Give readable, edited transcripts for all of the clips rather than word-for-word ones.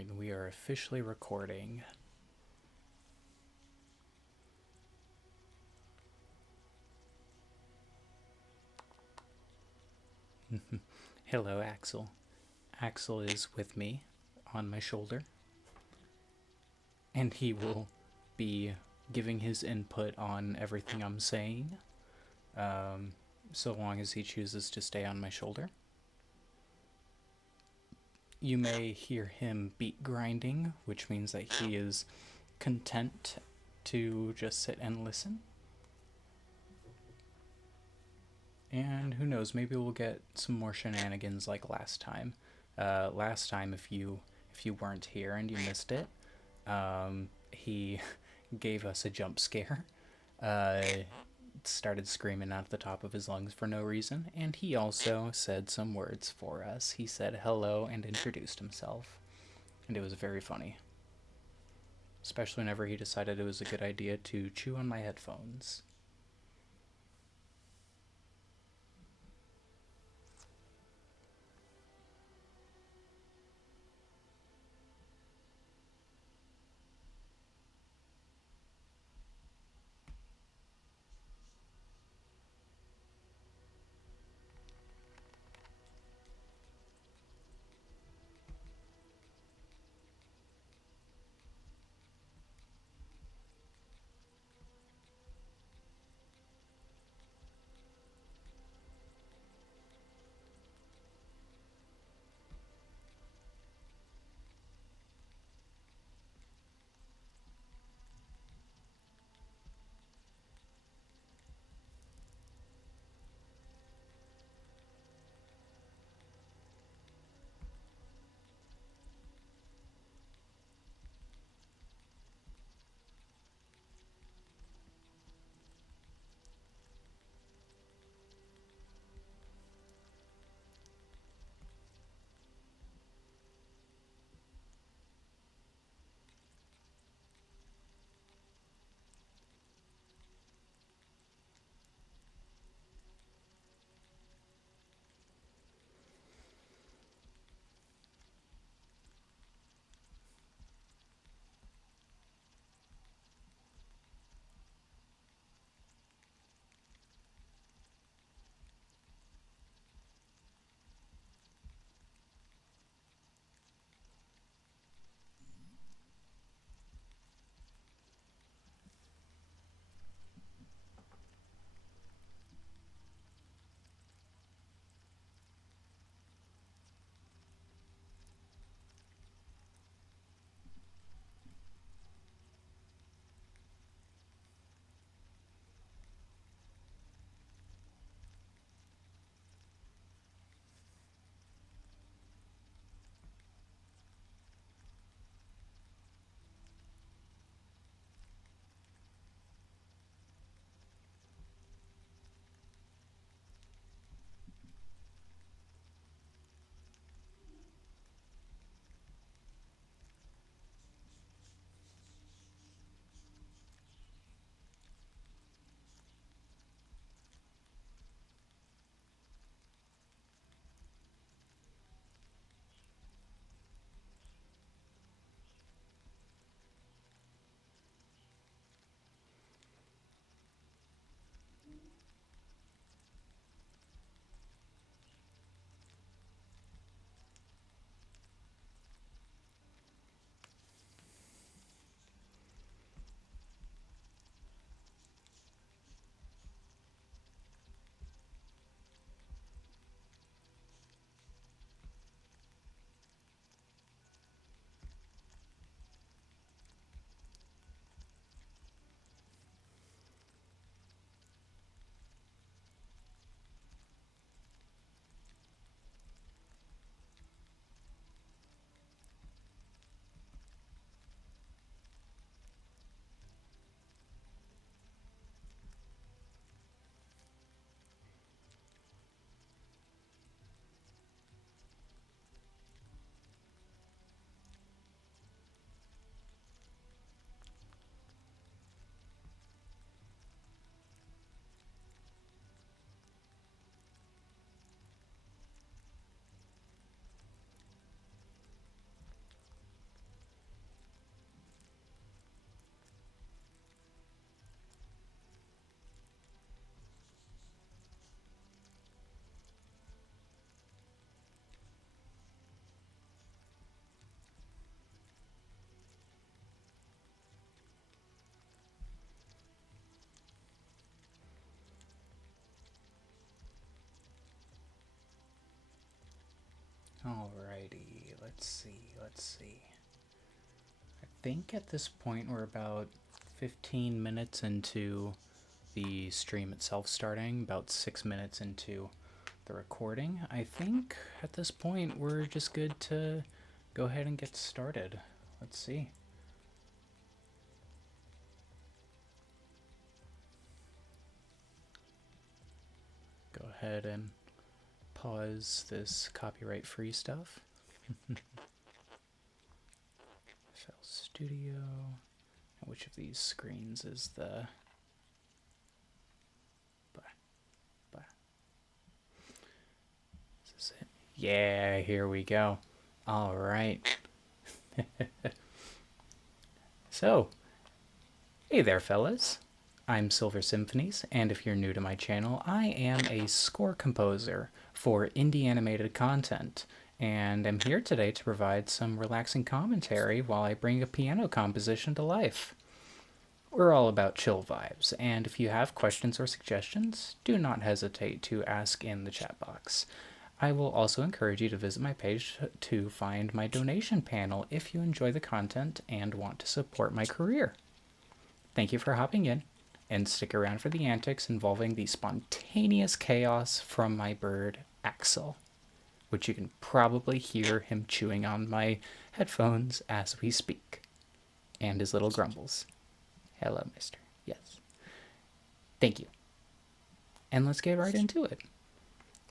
Alright, we are officially recording. Hello, Axel. Axel is with me on my shoulder, and he will be giving his input on everything I'm saying, so long as he chooses to stay on my shoulder. You may hear him beat grinding, which means that he is content to just sit and listen. And who knows, maybe we'll get some more shenanigans like last time. Last time, if you weren't here and you missed it, he gave us a jump scare. Started screaming out at the top of his lungs for no reason, and he also said some words for us. He said hello and introduced himself, and it was very funny. Especially whenever he decided it was a good idea to chew on my headphones. Alrighty, let's see. I think at this point we're about 15 minutes into the stream itself starting, about 6 minutes into the recording. I think at this point we're just good to go ahead and get started. Let's see. Go ahead and pause this copyright-free stuff. FL Studio. Which of these screens is the... Is this it? Yeah, here we go. All right. So, hey there, fellas. I'm Silver Symphonies, and if you're new to my channel, I am a score composer for indie animated content, and I'm here today to provide some relaxing commentary while I bring a piano composition to life. We're all about chill vibes, and if you have questions or suggestions, do not hesitate to ask in the chat box. I will also encourage you to visit my page to find my donation panel if you enjoy the content and want to support my career. Thank you for hopping in, and stick around for the antics involving the spontaneous chaos from my bird, Axel, which you can probably hear him chewing on my headphones as we speak, and his little grumbles. Hello, mister. Yes. Thank you. And let's get right into it.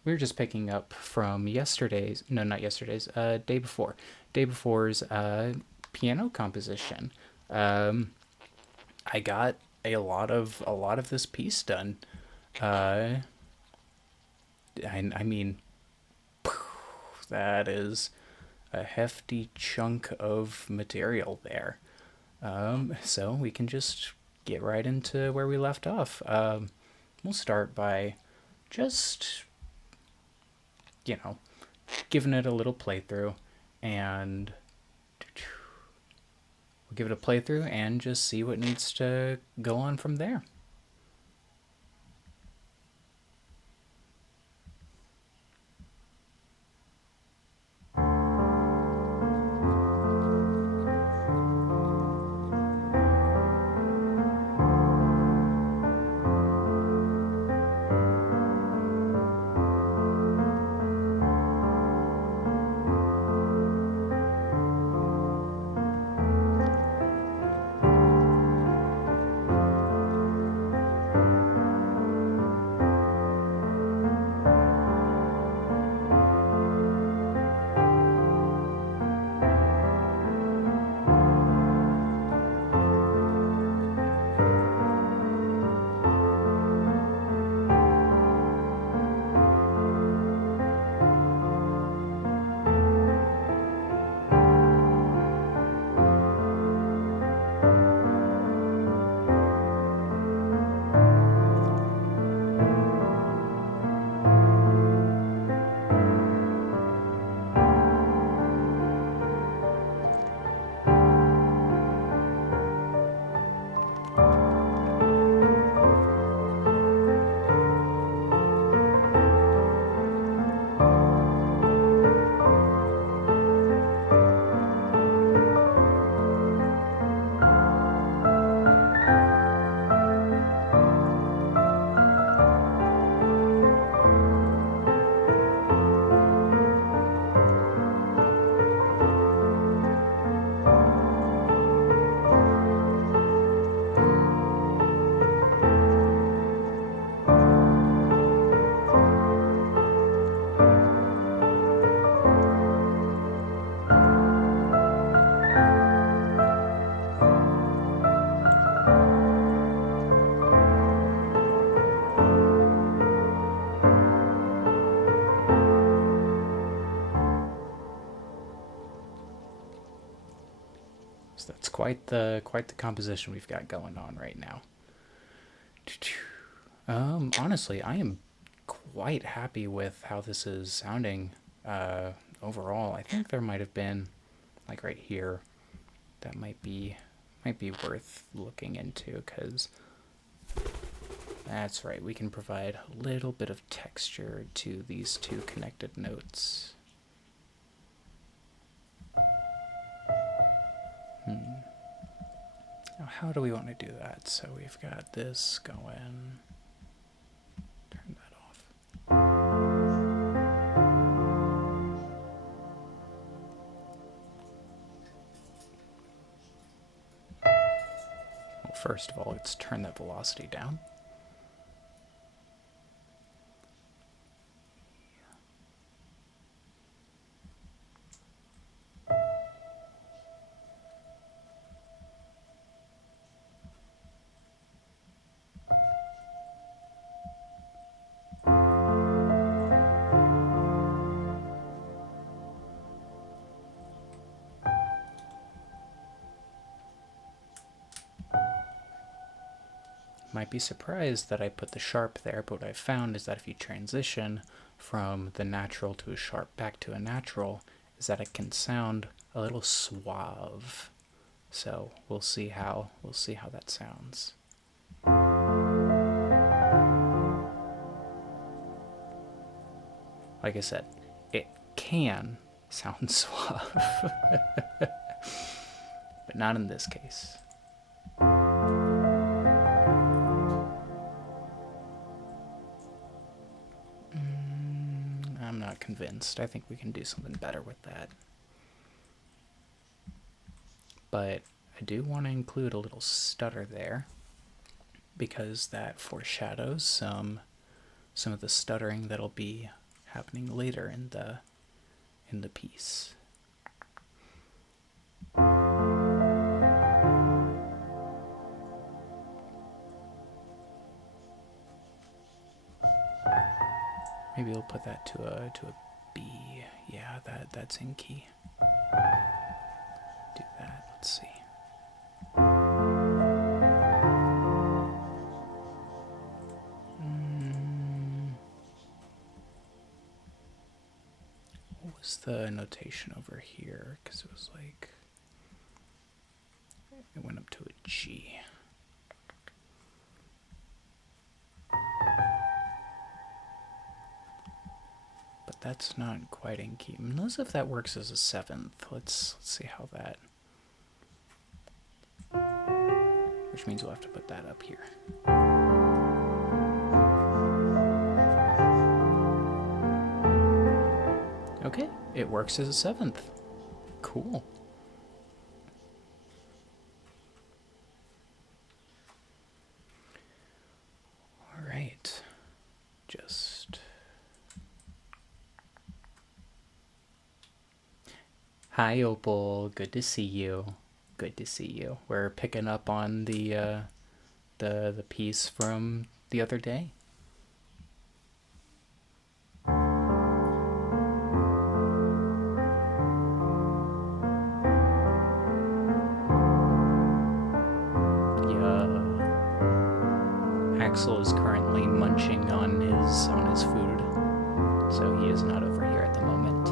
We were just picking up from yesterday's, no, not yesterday's, day before's piano composition. I got a lot of this piece done. I mean, that is a hefty chunk of material there. So we can just get right into where we left off. We'll start by just, giving it a little playthrough, and we'll give it a playthrough and just see what needs to go on from there. So that's quite the composition we've got going on right now. Honestly, I am quite happy with how this is sounding overall. I think there might have been, like right here, that might be worth looking into, because that's right, we can provide a little bit of texture to these two connected notes. how do we want to do that? So we've got this going. Turn that off. Well, first of all, let's turn that velocity down. Might be surprised that I put the sharp there, but what I found is that if you transition from the natural to a sharp back to a natural, is that it can sound a little suave. So we'll see how that sounds. Like I said, it can sound suave, but not in this case. I'm not convinced. I think we can do something better with that. But I do want to include a little stutter there, because that foreshadows some of the stuttering that'll be happening later in the piece. Maybe we'll put that to a B. Yeah, that's in key. Do that. Let's see. What was the notation over here? Because it was like it went up to a G. But that's not quite in key. Unless if that works as a seventh. Let's see how that. Which means we'll have to put that up here. Okay, it works as a seventh. Cool. All right. Just. Hi, Opal. Good to see you. Good to see you. We're picking up on the piece from the other day. Axel is currently munching on his food, so he is not over here at the moment.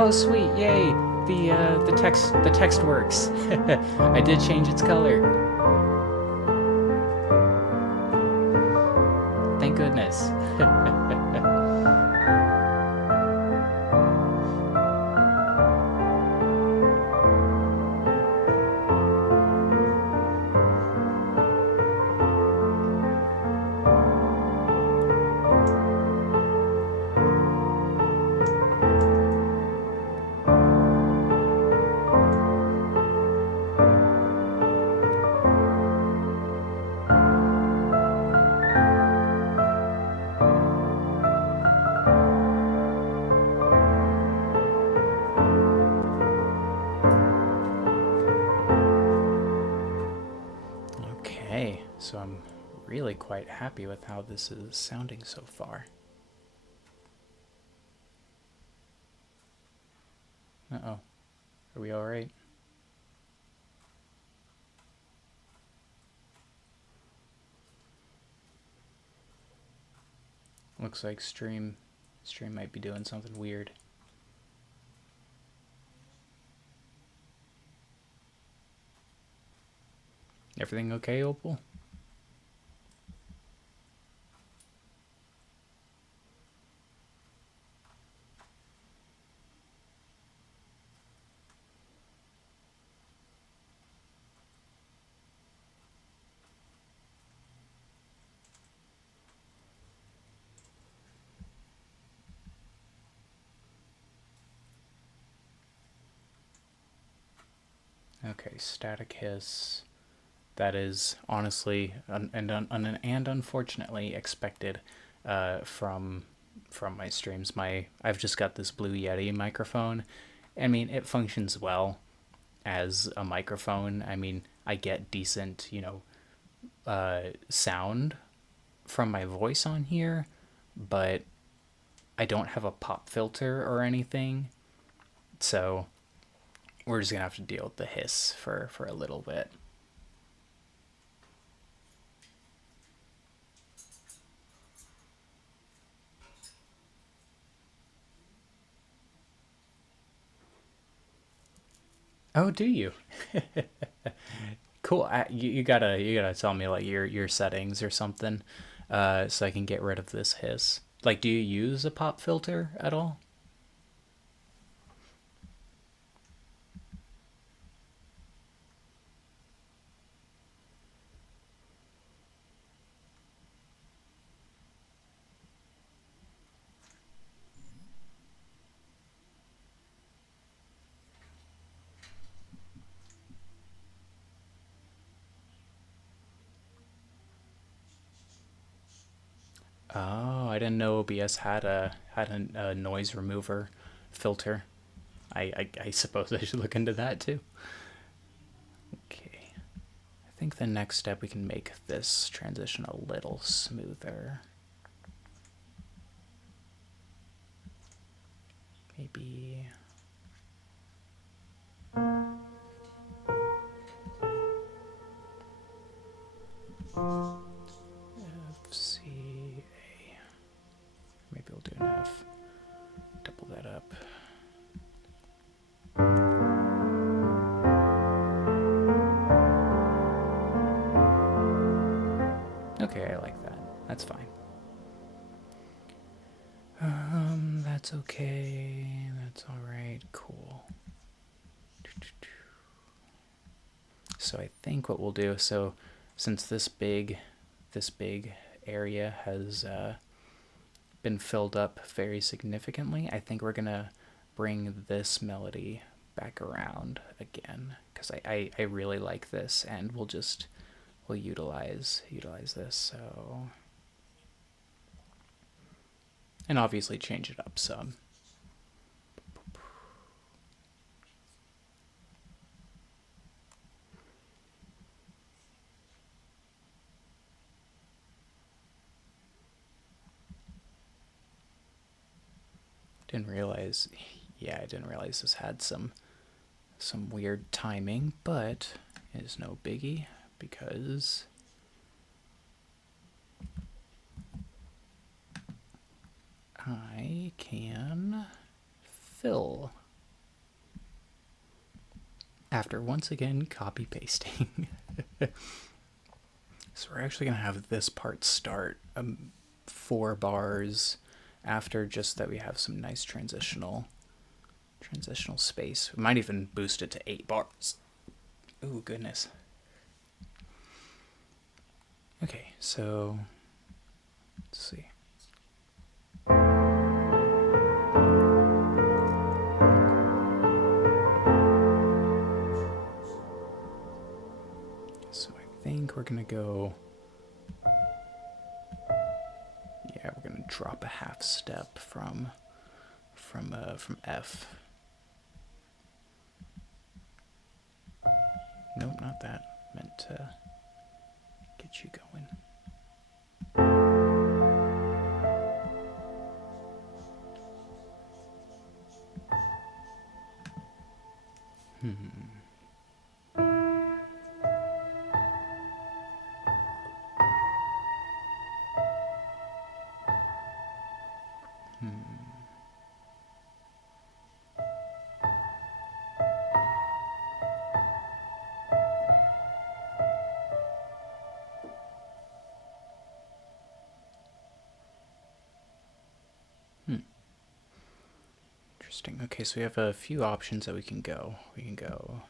Oh sweet, yay! The text works. I did change its color. Thank goodness. So I'm really quite happy with how this is sounding so far. Uh-oh. Are we alright? Looks like stream might be doing something weird. Everything okay, Opal? Okay, static hiss. That is honestly and unfortunately expected from my streams. I've just got this Blue Yeti microphone. I mean, it functions well as a microphone. I mean, I get decent, sound from my voice on here, but I don't have a pop filter or anything. So we're just gonna have to deal with the hiss for a little bit. Oh, do you? Cool. You gotta tell me like your settings or something, so I can get rid of this hiss. Like, do you use a pop filter at all? Oh, I didn't know OBS had a noise remover filter. I suppose I should look into that too. Okay. I think the next step we can make this transition a little smoother. Maybe. F, C, A. Maybe we'll do an F. Double that up. Okay, I like that. That's fine. That's okay. That's alright. Cool. So I think what we'll do, so since this big area has been filled up very significantly, I think we're gonna bring this melody back around again because I really like this, and we'll utilize this. So, and obviously change it up some. Didn't realize, yeah, I didn't realize this had some weird timing, but it is no biggie because I can fill after once again copy pasting. So we're actually gonna have this part start 4 bars after, just that we have some nice transitional space. We might even boost it to 8 bars. Ooh, goodness. Okay, so let's see. So I think we're gonna go, yeah, we're gonna drop a half step from F. Nope, not that. Meant to get get you going. Interesting. Okay, so we have a few options that we can go. We can go.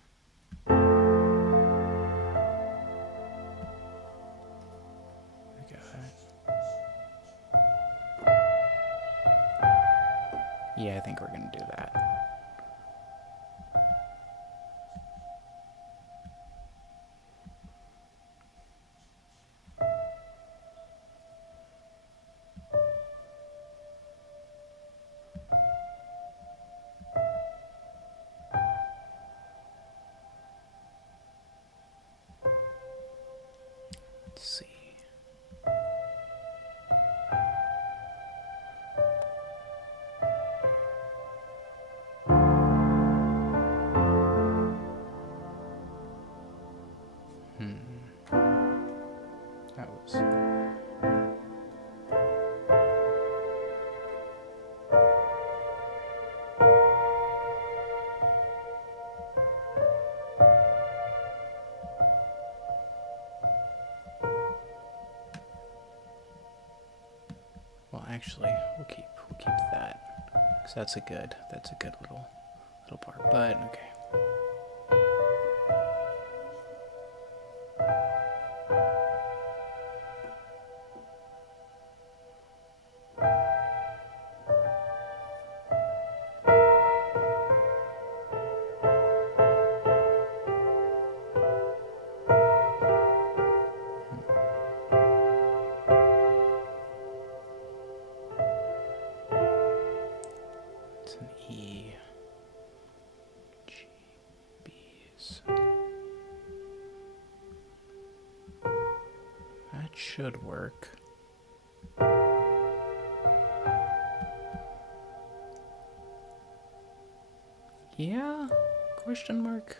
Yeah, I think we're gonna do that. Let's see. That was. Well, actually, we'll keep that, because that's a good little part. But okay. It's an E. G. B's. That should work. Yeah? Question mark?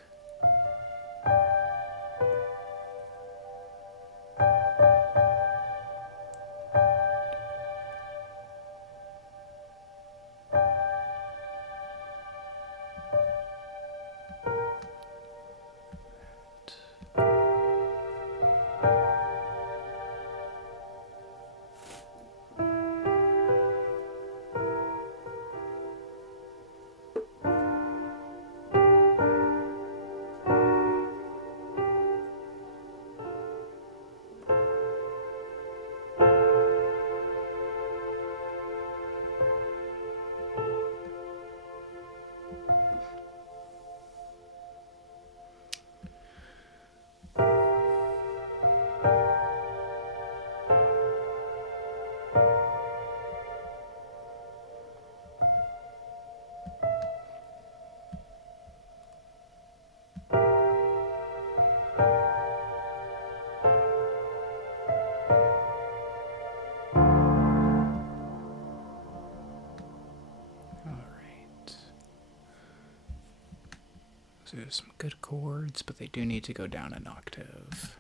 So some good chords, but they do need to go down an octave.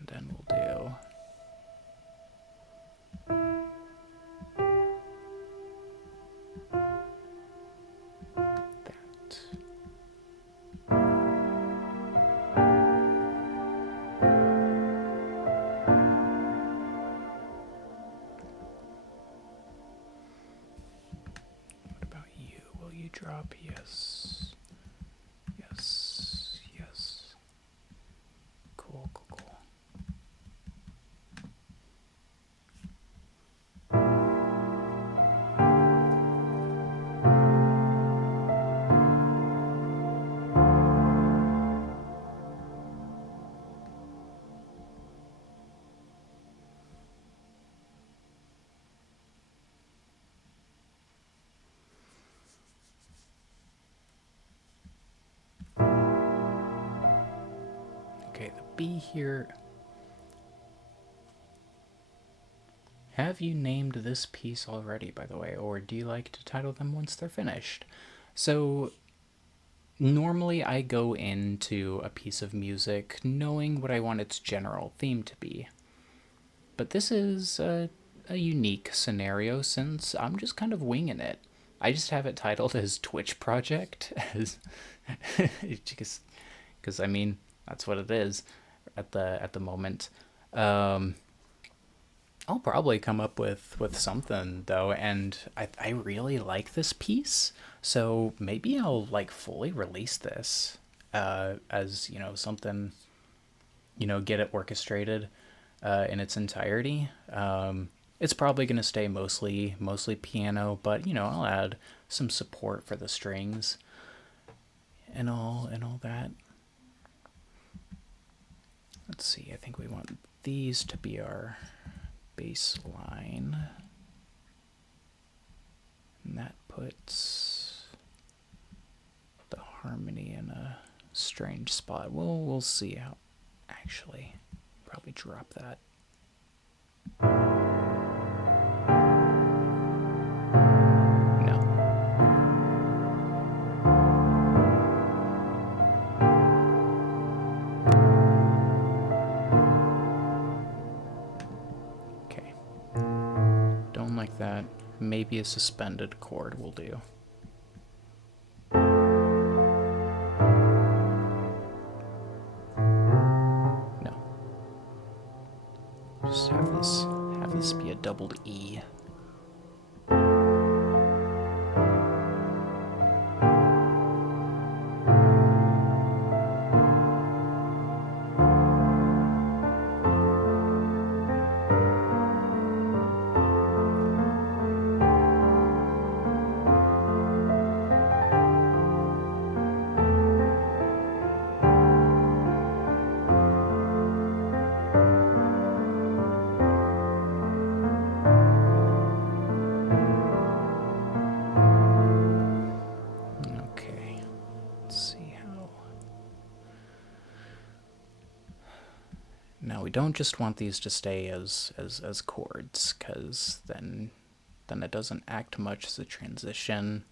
And then we'll do. That. What about you? Will you drop? Yes. Yes. Yes. Cool, cool, cool. Okay, the B here Have you named this piece already, by the way, or do you like to title them once they're finished? So, normally I go into a piece of music knowing what I want its general theme to be. But this is a unique scenario since I'm just kind of winging it. I just have it titled as Twitch Project, as because I mean that's what it is at the moment. Um, I'll probably come up with something though, and I really like this piece, so maybe I'll like fully release this as something, get it orchestrated in its entirety. It's probably gonna stay mostly piano, but I'll add some support for the strings and all that. Let's see. I think we want these to be our bass line, and that puts the harmony in a strange spot. We'll see how. Actually, probably drop that. No. Okay. Don't like that. Maybe a suspended chord will do. No. Just have this be a doubled E. Okay. Let's see how. Now we don't just want these to stay as chords, because then it doesn't act much as a transition.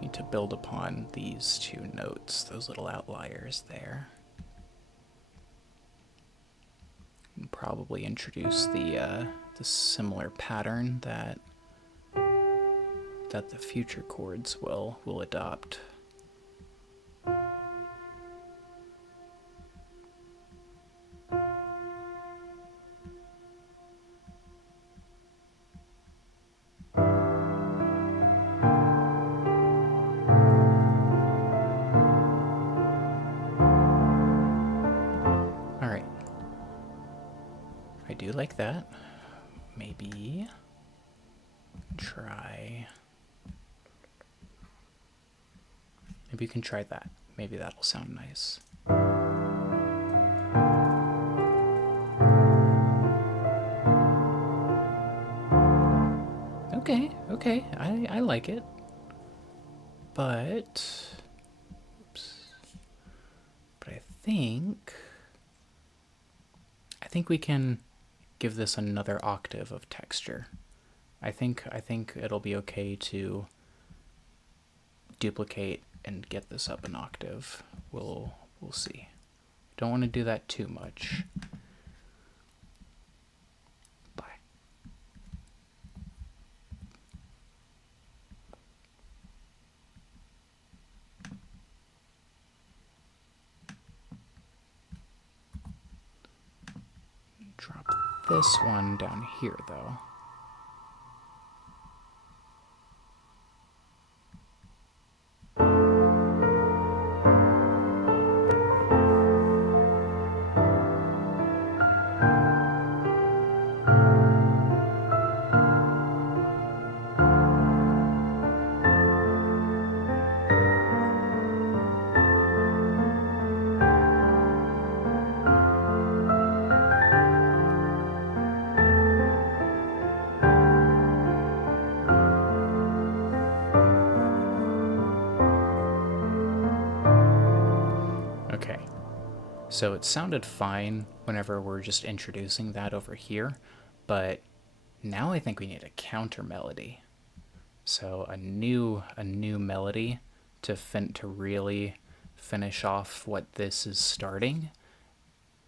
Need to build upon these two notes, those little outliers there. And probably introduce the similar pattern that the future chords will adopt. All right. I do like that. Maybe try. Maybe you can try that. Maybe that'll sound nice. Okay, I like it. But, oops. But I think we can give this another octave of texture. I think it'll be okay to duplicate and get this up an octave. We'll see. Don't want to do that too much. Bye. Drop this one down here though. So it sounded fine whenever we're just introducing that over here, but now I think we need a counter melody. So a new melody to really finish off what this is starting,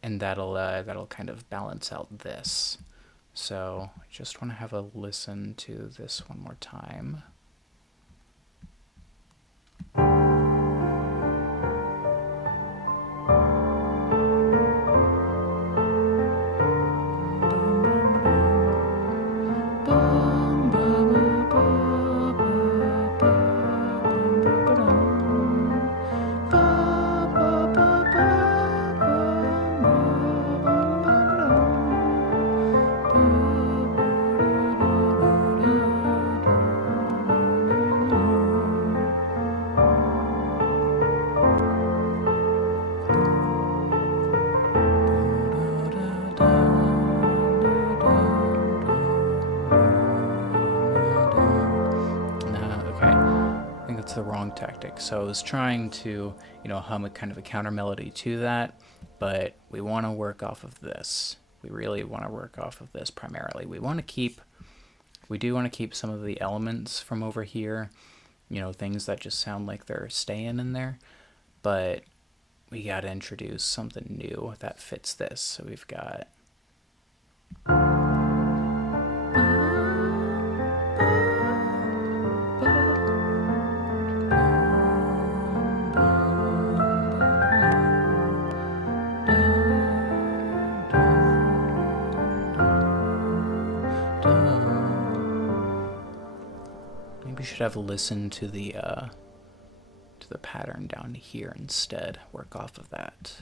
and that'll kind of balance out this. So I just want to have a listen to this one more time. The wrong tactic. So I was trying to, hum a kind of a counter melody to that, but we want to work off of this. We really want to work off of this primarily. We do want to keep some of the elements from over here, things that just sound like they're staying in there, but we got to introduce something new that fits this. So we've got should have listened to the pattern down here instead. Work off of that.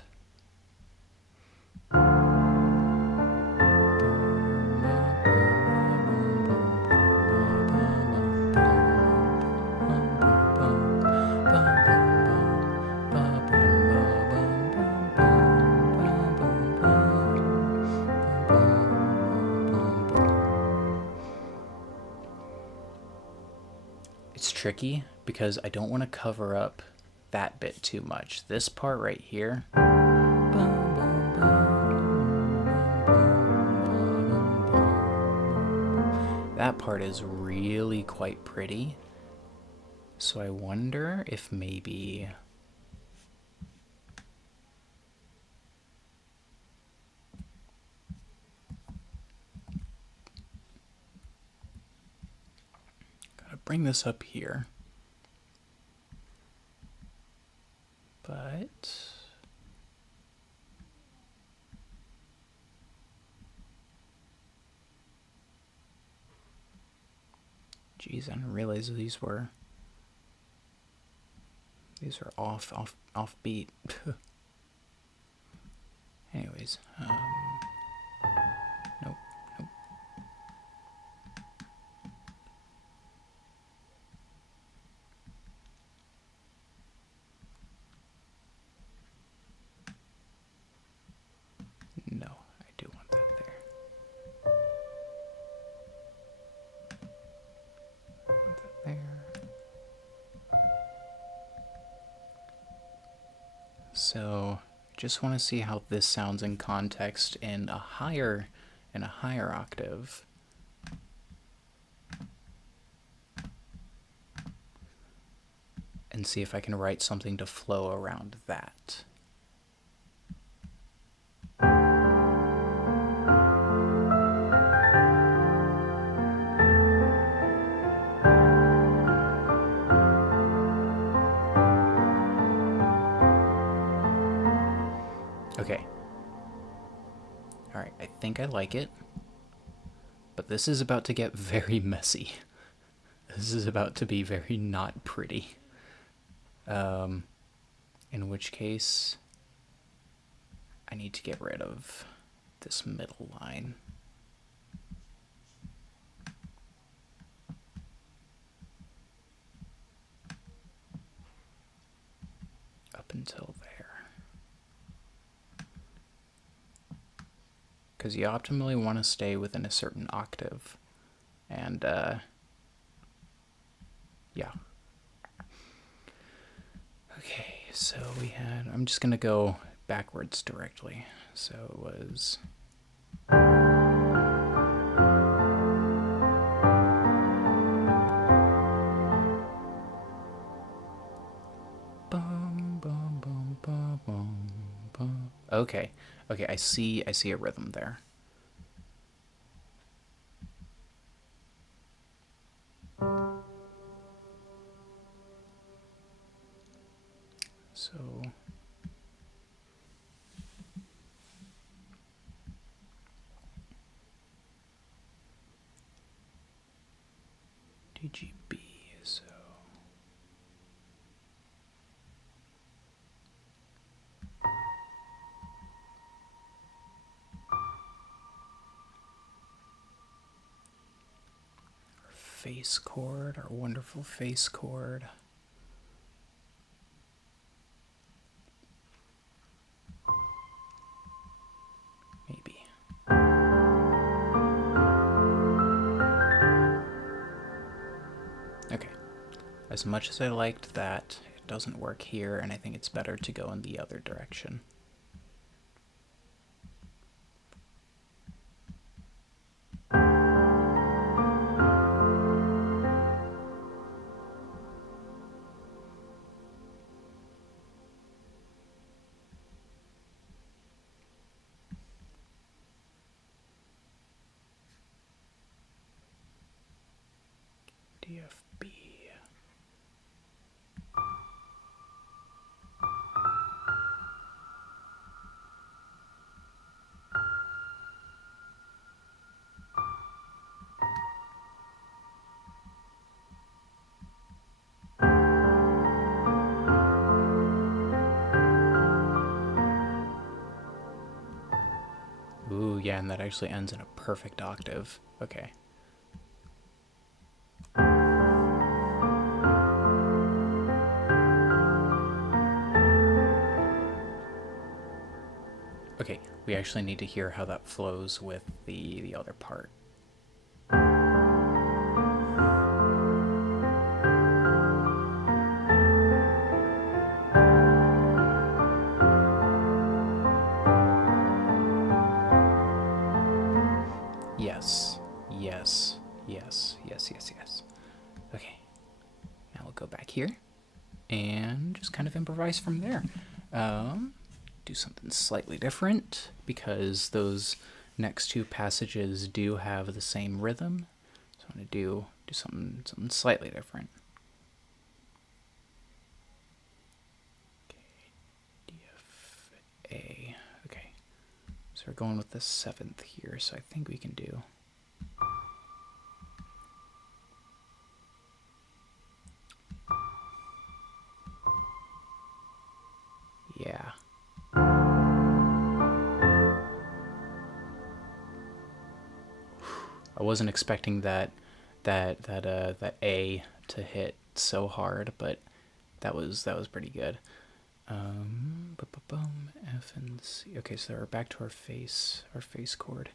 It's tricky because I don't want to cover up that bit too much. This part right here, that part is really quite pretty. So I wonder if maybe bring this up here, but geez, I didn't realize these were off beat. Anyways, nope. No, I do want that there. Want that there. So, just want to see how this sounds in context in a higher octave. And see if I can write something to flow around that. Okay. Alright, I think I like it. But this is about to get very messy. This is about to be very not pretty. In which case, I need to get rid of this middle line. Up until there. Because you optimally want to stay within a certain octave. And, yeah. Okay, so we had, I'm just going to go backwards directly. So it was. Bum, bum, bum, bum, bum, bum. Okay, I see a rhythm there. So DGB, so our face chord, our wonderful face chord. Maybe. Okay. As much as I liked that, it doesn't work here, and I think it's better to go in the other direction. DFB. Ooh, yeah, and that actually ends in a perfect octave. Okay. Okay, we actually need to hear how that flows with the other part. Yes, yes, yes, yes, yes, yes. Okay, now we'll go back here and just kind of improvise from there. Do something slightly different because those next two passages do have the same rhythm. So I'm going to do something slightly different. Okay, DFA. Okay, so we're going with the 7th here, so I think we can do. Yeah. I wasn't expecting that A to hit so hard, but that was pretty good. F and C. Okay, so we're back to our face chord.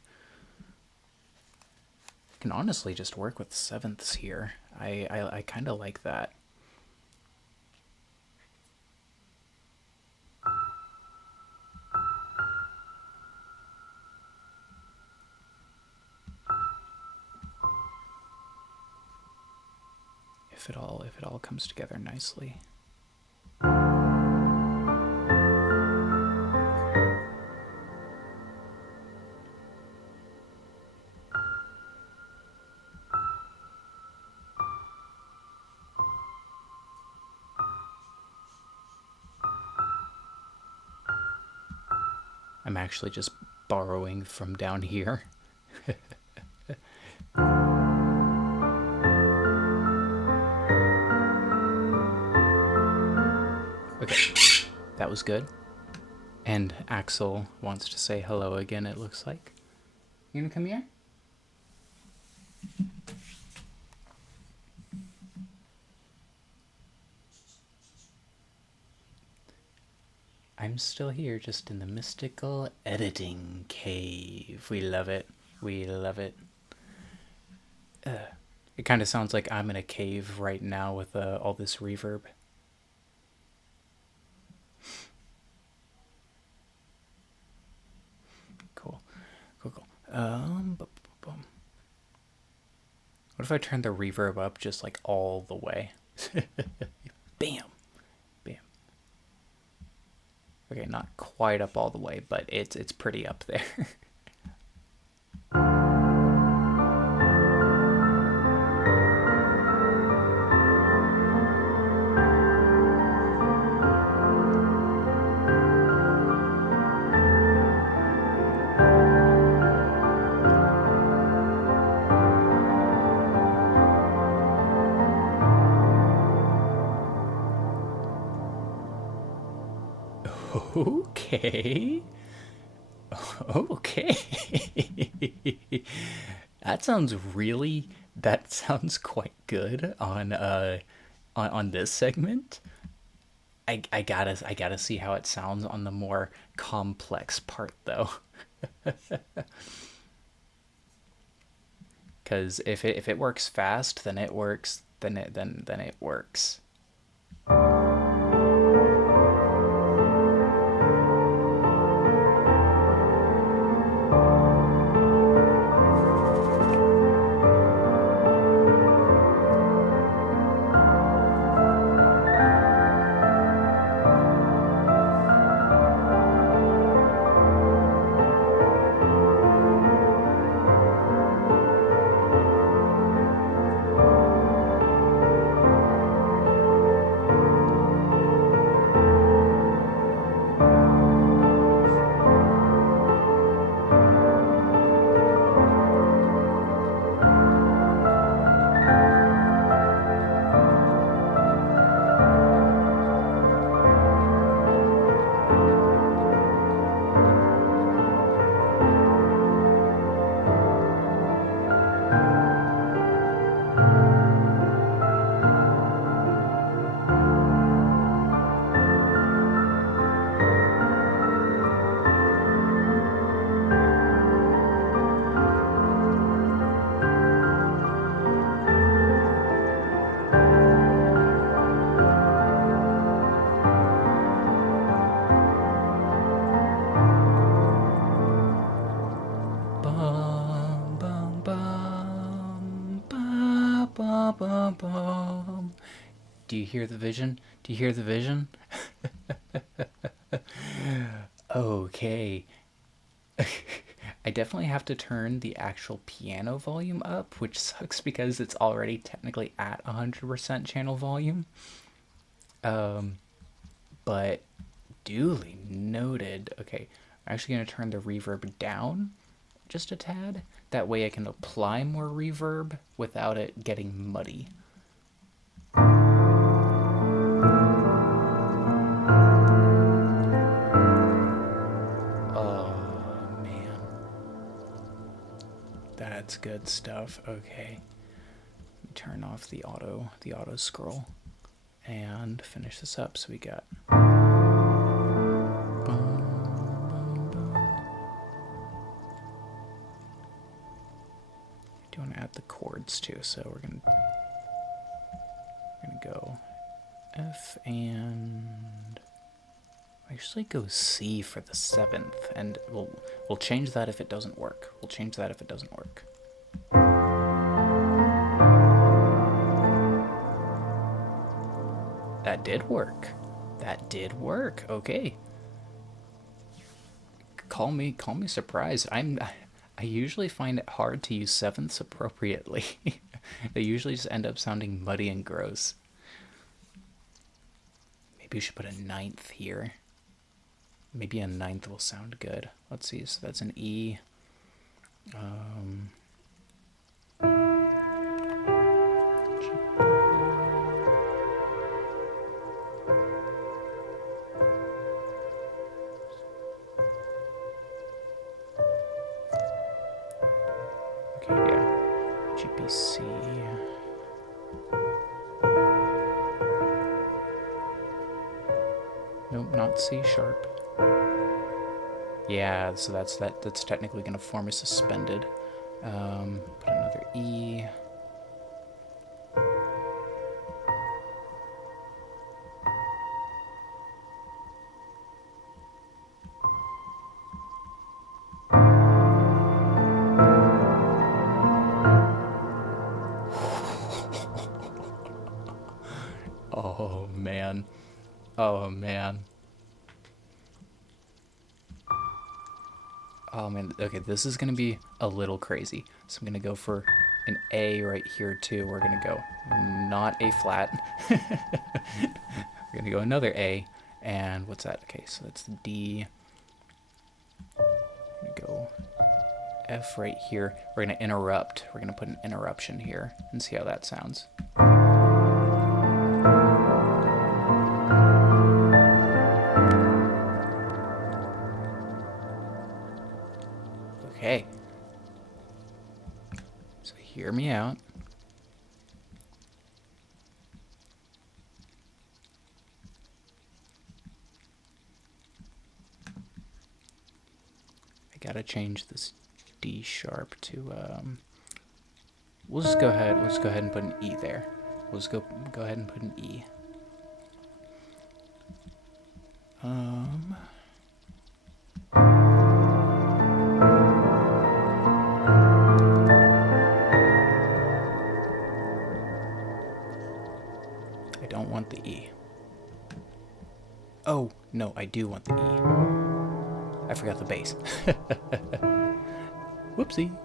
I can honestly just work with 7ths here. I kind of like that. If it all comes together nicely. I'm actually just borrowing from down here. Okay, that was good. And Axel wants to say hello again, it looks like. You gonna come here? I'm still here, just in the mystical editing cave. We love it. We love it. It kind of sounds like I'm in a cave right now with all this reverb. What if I turn the reverb up just like all the way? Bam, bam. Okay, not quite up all the way, but it's pretty up there. Okay. Okay. That sounds really that sounds quite good on this segment. I gotta see how it sounds on the more complex part though. Cause if it works fast, then it works. Then it works. Bum bum bum ba ba ba bum. Do you hear the vision? Do you hear the vision? Okay. I definitely have to turn the actual piano volume up, which sucks because it's already technically at 100% channel volume. Um, but duly noted. Okay, I'm actually going to turn the reverb down just a tad. That way I can apply more reverb without it getting muddy. Oh man, that's good stuff. Okay, turn off the auto scroll and finish this up. So we got boom, boom, boom. Do want to add the chords too, so we're gonna go F and I usually go C for the 7th, and we'll change that if it doesn't work. We'll change that if it doesn't work. That did work. That did work. Okay. Call me surprised. I usually find it hard to use 7ths appropriately. They usually just end up sounding muddy and gross. Maybe we should put a 9th here. Maybe a 9th will sound good. Let's see. So that's an E. Okay, yeah. GPC. Nope, not C sharp. Yeah, so that's technically gonna form a suspended. Put another E. Oh, man. Oh, man. Okay, this is going to be a little crazy. So I'm going to go for an A right here, too. We're going to go not A flat. We're going to go another A. And what's that? Okay, so that's the D. I'm going to go F right here. We're going to interrupt. We're going to put an interruption here and see how that sounds. Okay. So hear me out. I gotta change this D sharp to we'll just go ahead and put an E there. We'll just go ahead and put an E. I don't want the E. Oh, no, I do want the E. I forgot the bass. Whoopsie.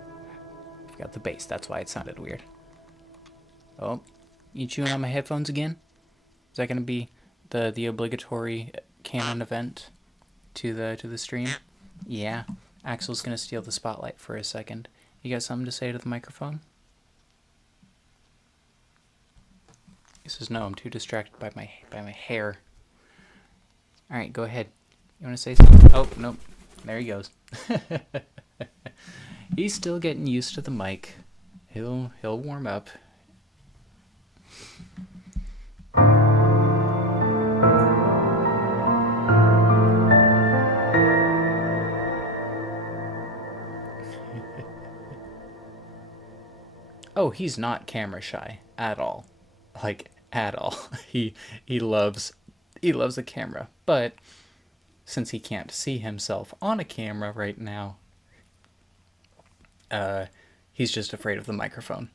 Forgot the bass. That's why it sounded weird. Oh, you chewing on my headphones again? Is that going to be the obligatory canon event to the stream? Yeah. Axel's going to steal the spotlight for a second. You got something to say to the microphone? He says, no, I'm too distracted by my hair. All right, go ahead. You want to say something? Oh, nope. There he goes. He's still getting used to the mic. He'll warm up. Oh, he's not camera shy at all. Like at all. He loves the camera, but since he can't see himself on a camera right now, he's just afraid of the microphone.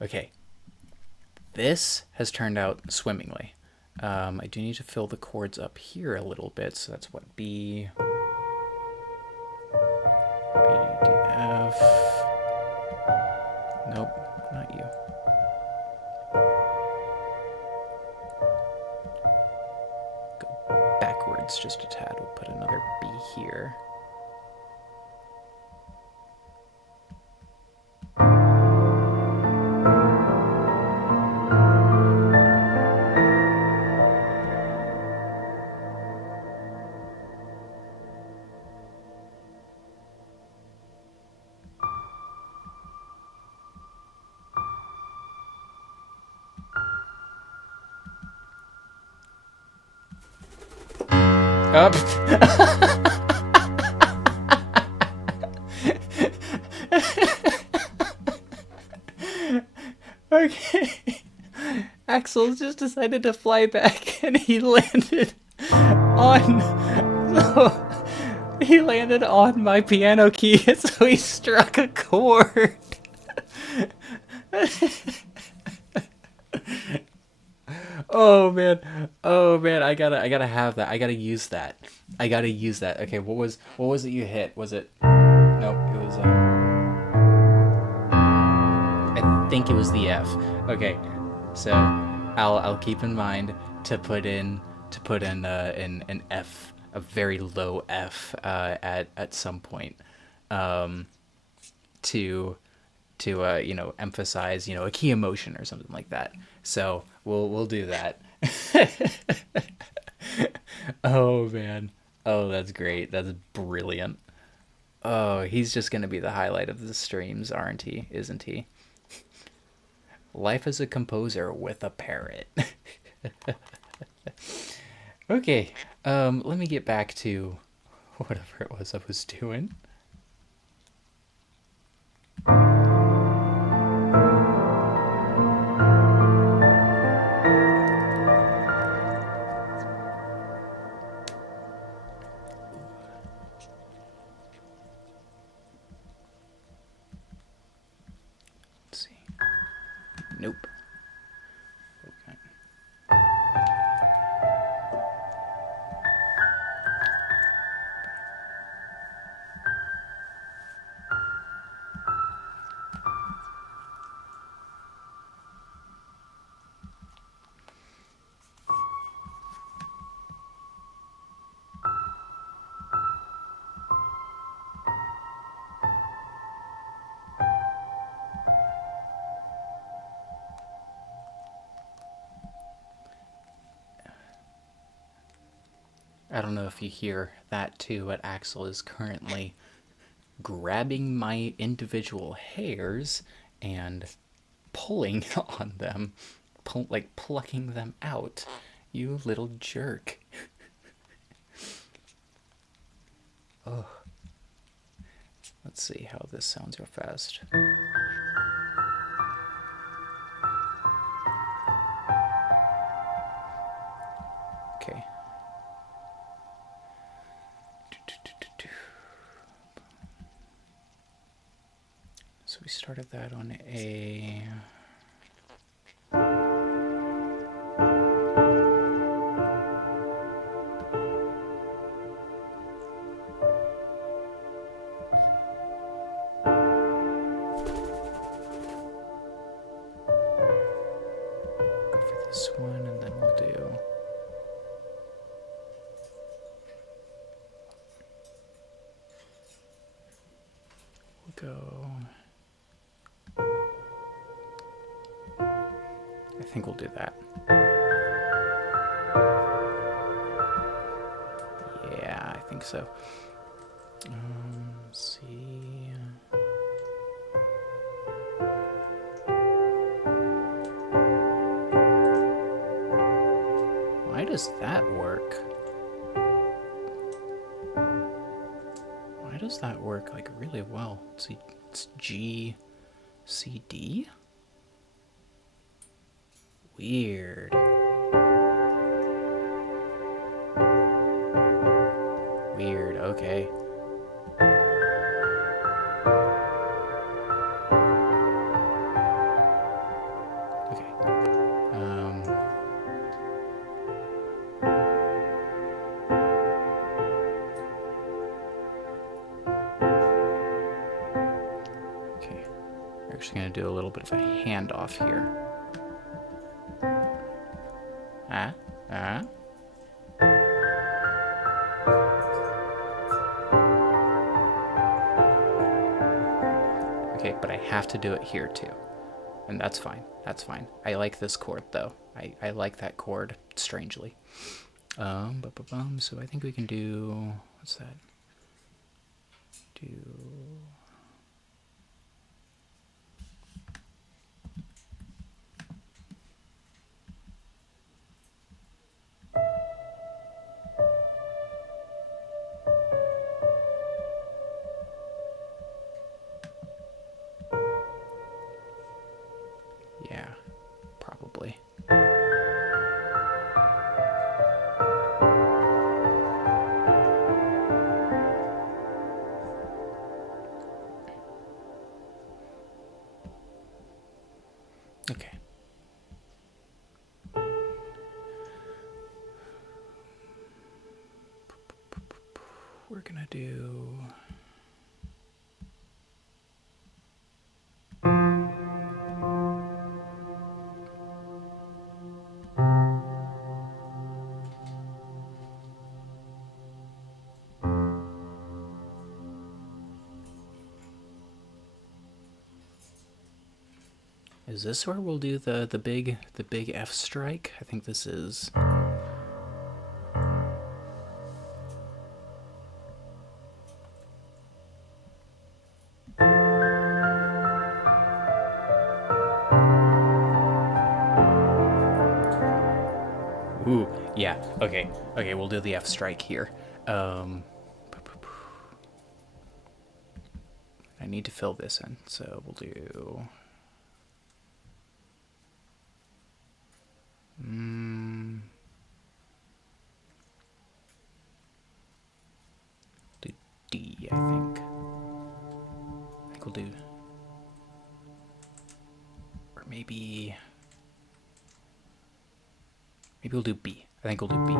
Okay. This has turned out swimmingly. I do need to fill the chords up here a little bit, so that's what B, D, F. Nope, not you. Go backwards just a tad. We'll put another B here. Up. Okay. Axel just decided to fly back and he landed on my piano key, so he struck a chord. Oh man, I gotta have that. I gotta use that. Okay, what was it you hit? Was it? Nope, it was. I think it was the F. Okay, so I'll keep in mind to put in an F, a very low F, at some point, to emphasize a key emotion or something like that. So we'll do that. Oh man. Oh, that's great. That's brilliant. Oh, he's just gonna be the highlight of the streams, aren't he? Isn't he? Life as a composer with a parrot. Okay. Let me get back to whatever it was I was doing. Let's see. Nope. Okay. I don't know if you hear that too, but Axel is currently grabbing my individual hairs and pulling on them, like plucking them out. You little jerk. Oh. Let's see how this sounds real fast. Okay. So we started that on A. Go for this one, and then we'll do. We'll go. I think we'll do that. Yeah, I think so. C. Why does that work? Why does that work like really well? See, it's G, C, D? Weird. Weird, okay. Actually going to do a little bit of a handoff here. Okay, but I have to do it here too. And that's fine. That's fine. I like this chord though. I like that chord strangely. So I think we can do, what's that? Do yeah, probably. Okay. We're gonna do. Is this where we'll do the big F strike? I think this is. Ooh, yeah. Okay, we'll do the F strike here. I need to fill this in, so we'll do. Do D, I think. I think we'll do. Or maybe we'll do B. I think we'll do B.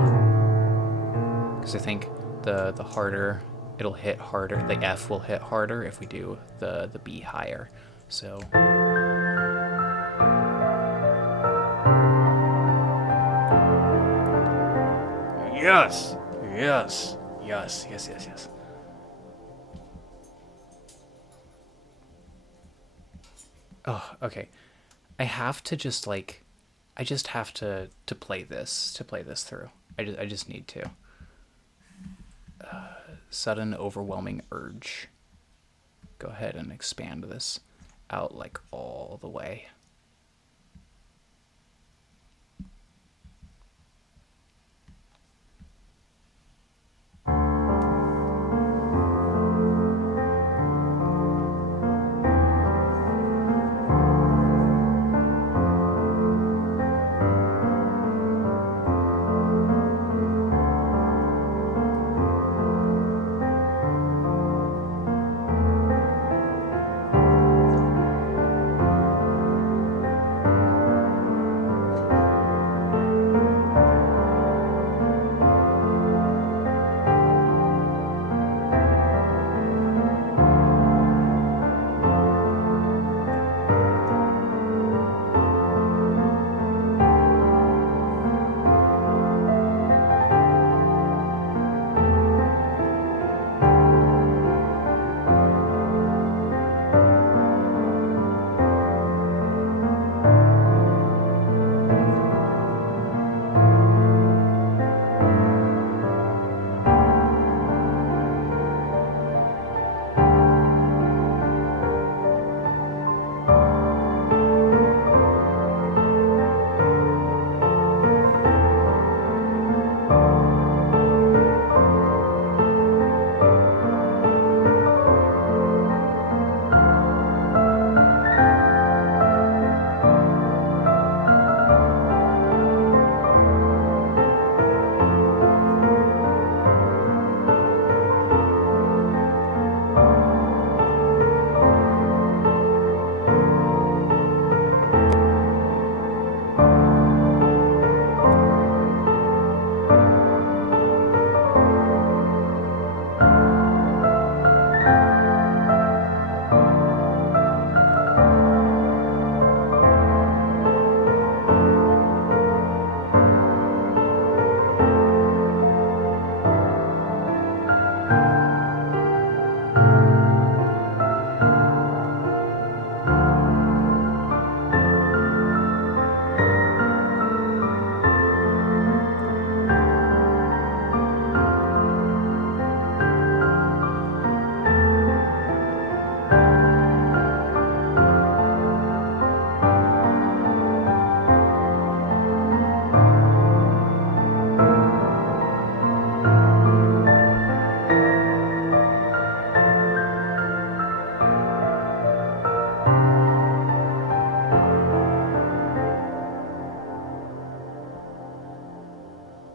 Because I think the harder it'll hit harder, the F will hit harder if we do the B higher. So yes. Oh, okay. I have to just like I just have to play this through. I just need to. sudden overwhelming urge. Go ahead and expand this out like all the way.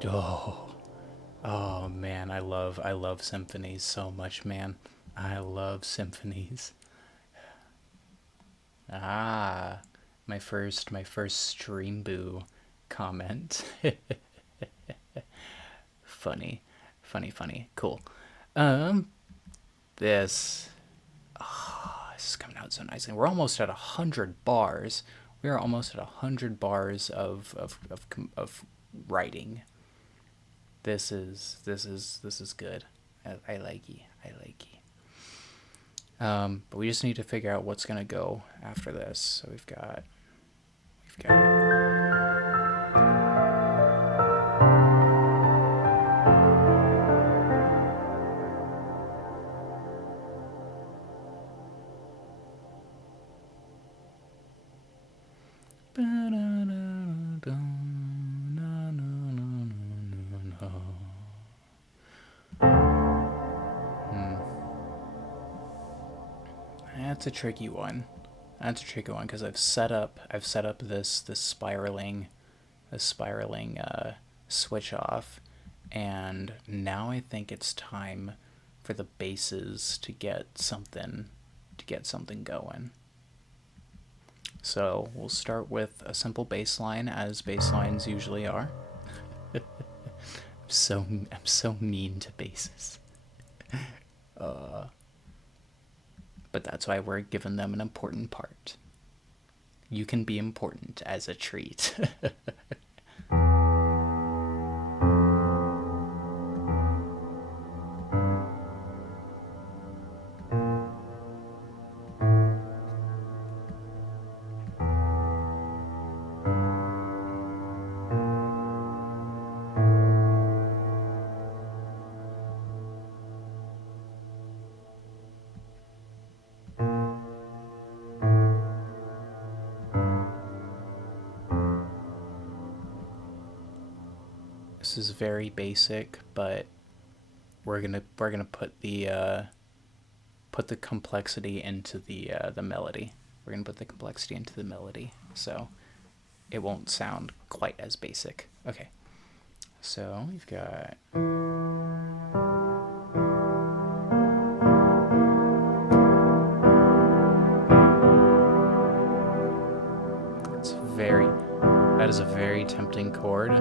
Oh, oh man, I love symphonies so much, man. I love symphonies. Ah, my first stream boo comment. Funny, funny. Cool. Um, this this is coming out so nicely. We're almost at 100 bars. We are almost at 100 bars of writing. This is good. I like ye. I like ye. But we just need to figure out what's gonna go after this. So we've got. That's a tricky one. That's a tricky one because I've set up this spiraling switch off, and now I think it's time for the basses to get something going. So we'll start with a simple bass line, as bass lines usually are. I'm so mean to basses. But that's why we're giving them an important part. You can be important as a treat. this is very basic, but we're gonna put the complexity into the melody. We're gonna put the complexity into the melody, so it won't sound quite as basic. Okay, so we've got. That is a very tempting chord,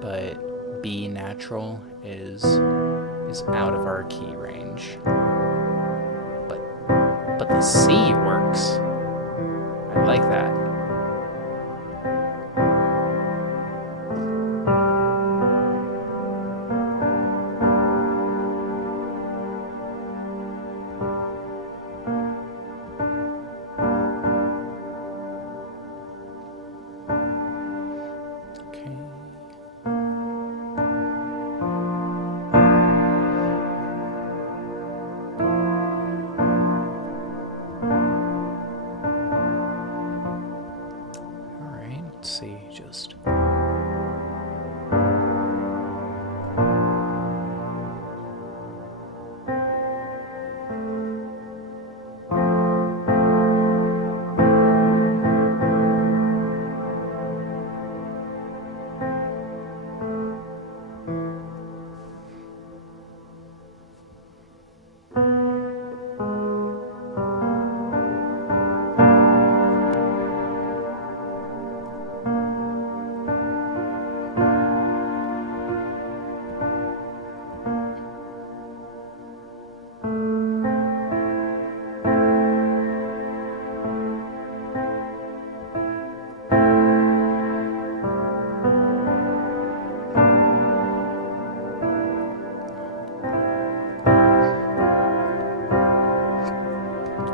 but B natural is out of our key range. But the C works. I like that. Let's see, just.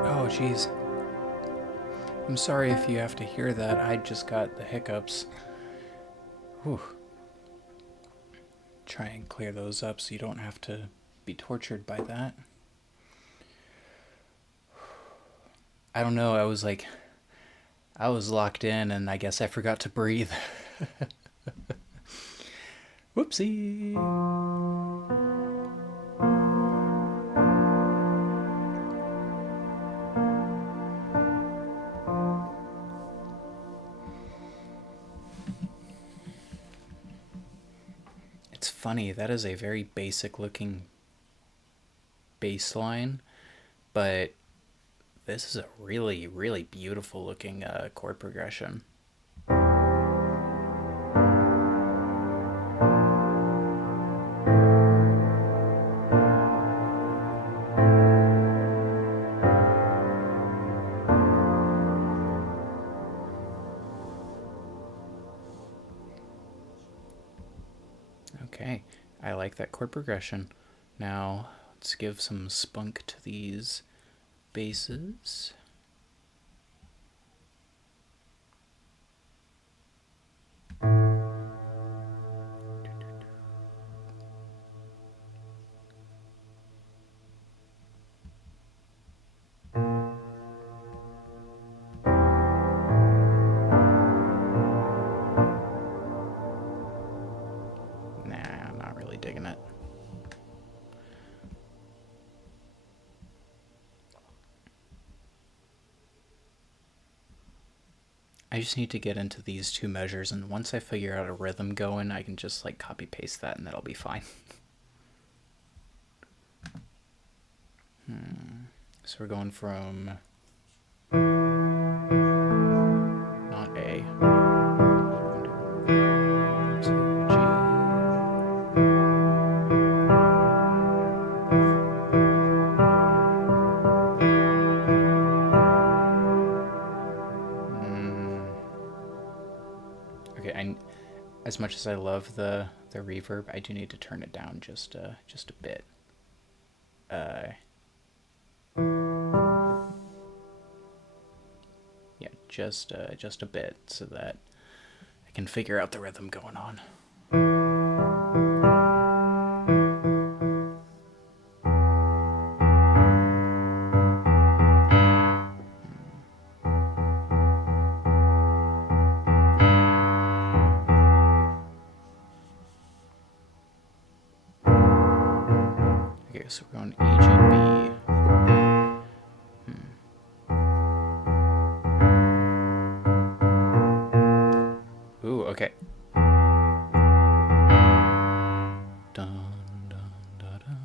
Oh, jeez. I'm sorry if you have to hear that. I just got the hiccups. Whew. Try and clear those up so you don't have to be tortured by that. I don't know, I was locked in and I guess I forgot to breathe. Whoopsie. It's funny, that is a very basic looking bass line, but this is a really, really beautiful looking chord progression. Okay, I like that chord progression. Now, let's give some spunk to these basses. I just need to get into these two measures, and once I figure out a rhythm going, I can just like copy paste that and that'll be fine. So we're going from not A to G. Okay, as much as I love the reverb, I do need to turn it down just a bit. Yeah, just a bit so that I can figure out the rhythm going on. Okay, so we're going E, G, B. Ooh, okay. Dun, dun, dun, dun.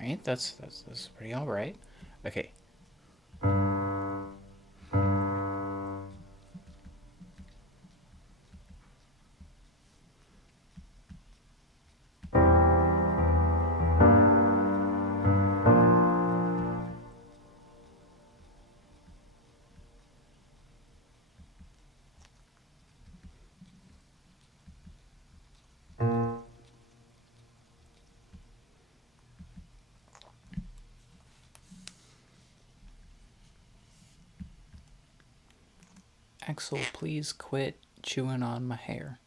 Right, that's pretty all right. Okay. Axel, please quit chewing on my hair.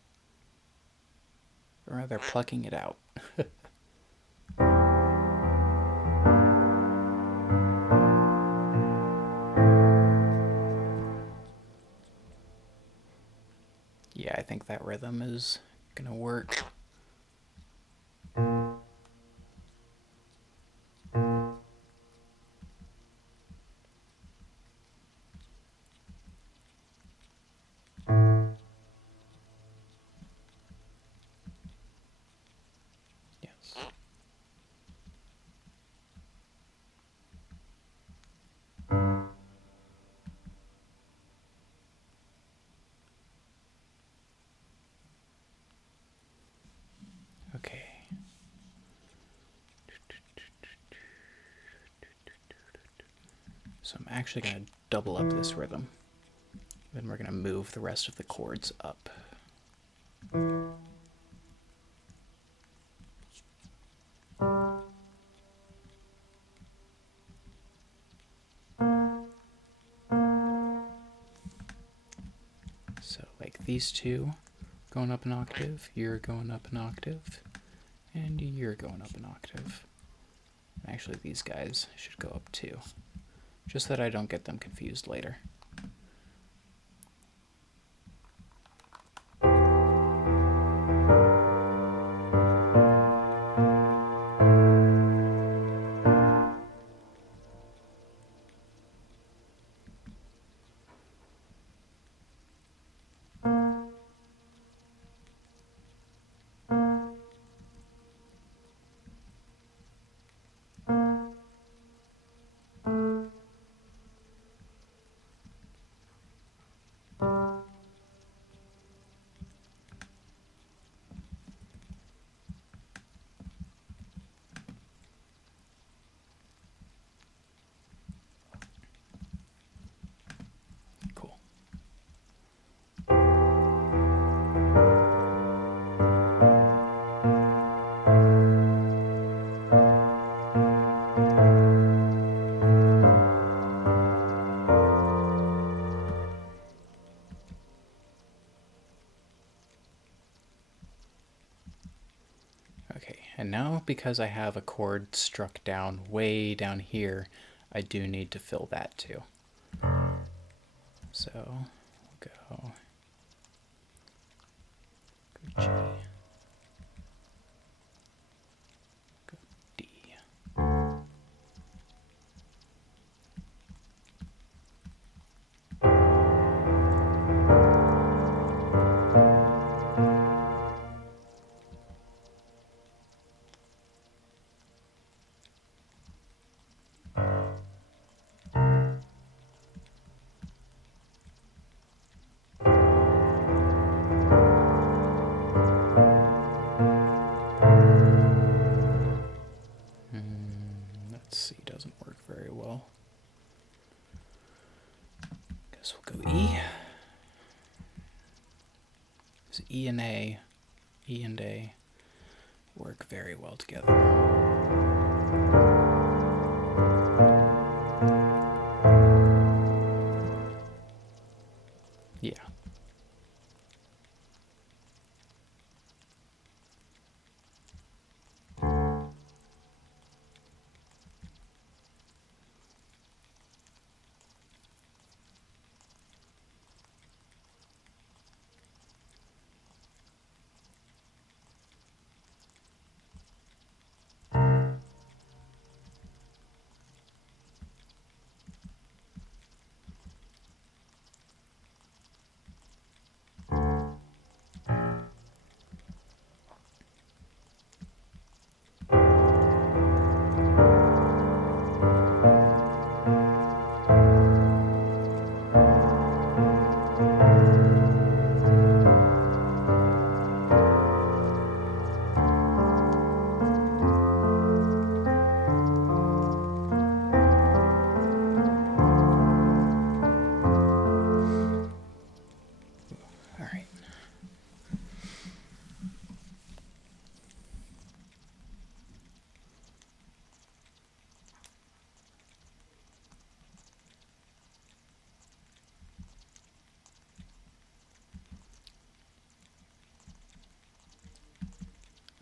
Or rather, plucking it out. Yeah, I think that rhythm is gonna work. Yes. Okay. So I'm actually going to double up this rhythm. Then we're going to move the rest of the chords up. So like these two going up an octave, you're going up an octave, and you're going up an octave. Actually, these guys should go up too, just that I don't get them confused later. Cool. Okay, and now because I have a chord struck down way down here, I do need to fill that too. So we'll go G, go D. Let's see, doesn't work very well. Guess we'll go E. So E and A work very well together. Yeah.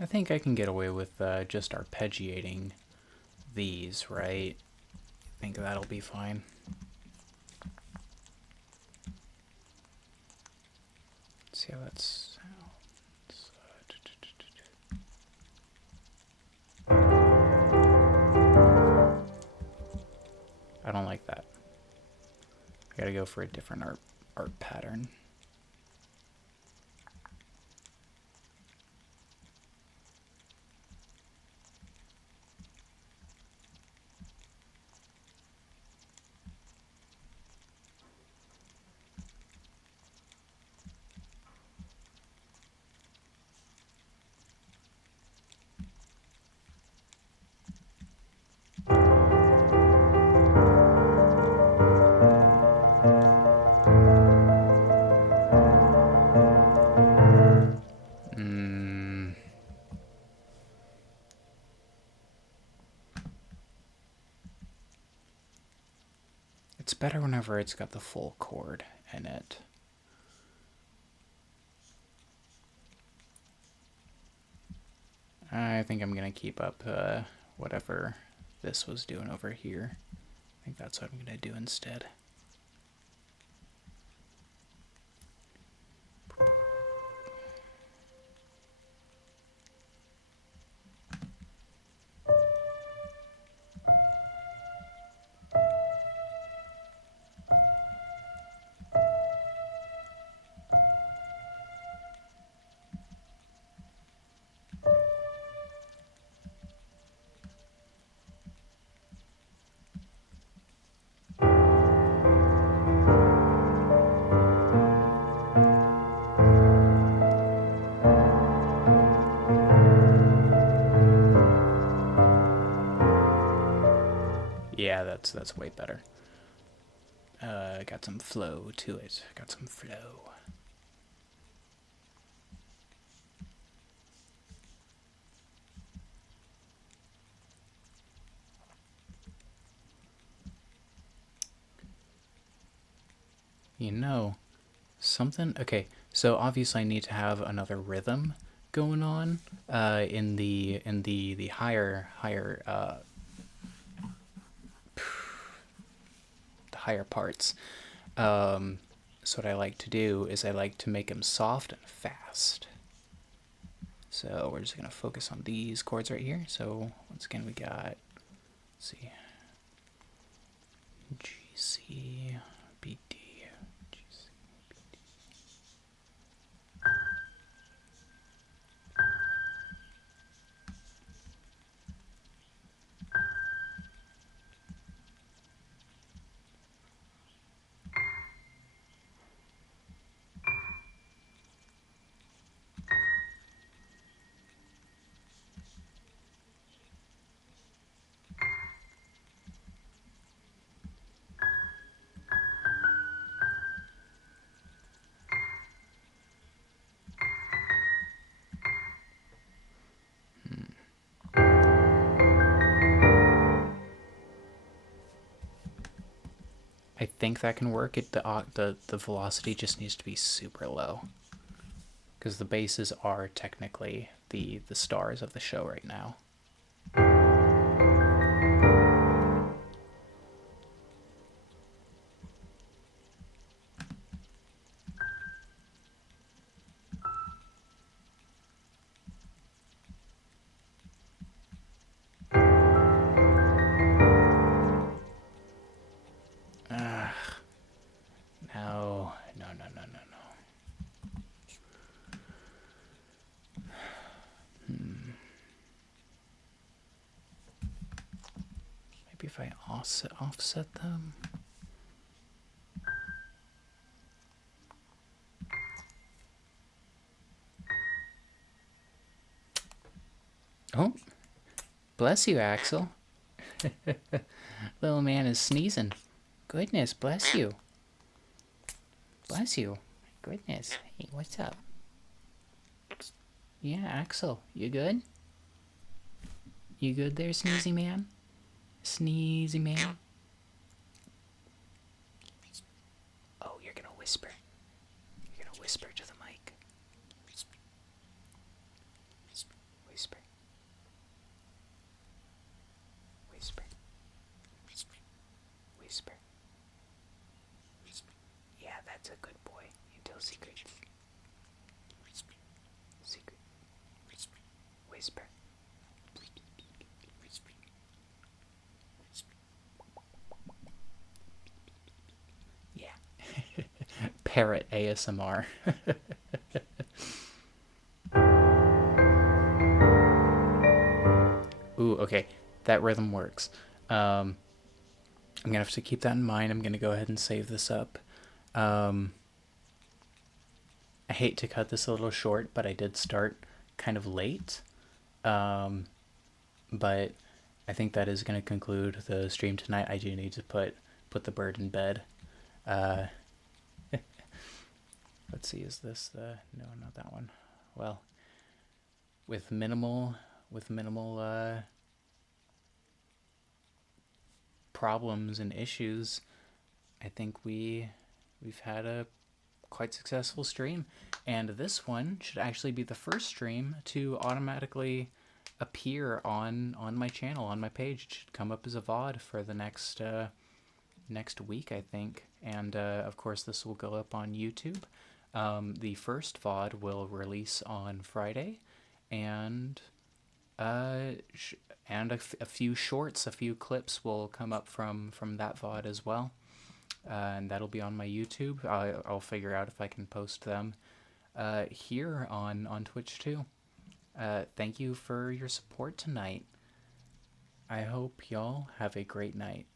I think I can get away with just arpeggiating these, right? I think that'll be fine. Let's see how that sounds. I don't like that. I gotta go for a different art pattern. It's better whenever it's got the full chord in it. I think I'm gonna keep up whatever this was doing over here. I think that's what I'm gonna do instead. Yeah, that's way better. Got some flow to it. Got some flow. You know, something. Okay, so obviously I need to have another rhythm going on in the higher the higher parts. So what I like to do is I like to make them soft and fast. So we're just gonna focus on these chords right here. So once again we got, let's see, G, C, B, D, G, C, B, D. I think that can work. The velocity just needs to be super low, because the basses are technically the stars of the show right now. No, no, no, no, no, no. Maybe if I offset them. Oh, bless you, Axel. Little man is sneezing. Goodness, bless you. Bless you. Goodness. Hey, what's up? Yeah, Axel, you good? You good there, Sneezy Man? Sneezy Man? Oh, you're gonna whisper. You're gonna whisper to the mic. Whisper, He's a good boy. He tells secrets. Secret. Whisper. Yeah. Parrot ASMR. Ooh, okay. That rhythm works. I'm gonna have to keep that in mind. I'm gonna go ahead and save this up. I hate to cut this a little short, but I did start kind of late. But I think that is going to conclude the stream tonight. I do need to put the bird in bed. Uh, let's see, is this the no, not that one. Well, with minimal problems and issues, I think we've had a quite successful stream, and this one should actually be the first stream to automatically appear on my channel, on my page. It should come up as a VOD for the next week, I think, and of course this will go up on YouTube. The first VOD will release on Friday, and a few shorts, a few clips will come up from that VOD as well. And that'll be on my YouTube. I'll figure out if I can post them here on Twitch too. Thank you for your support tonight. I hope y'all have a great night.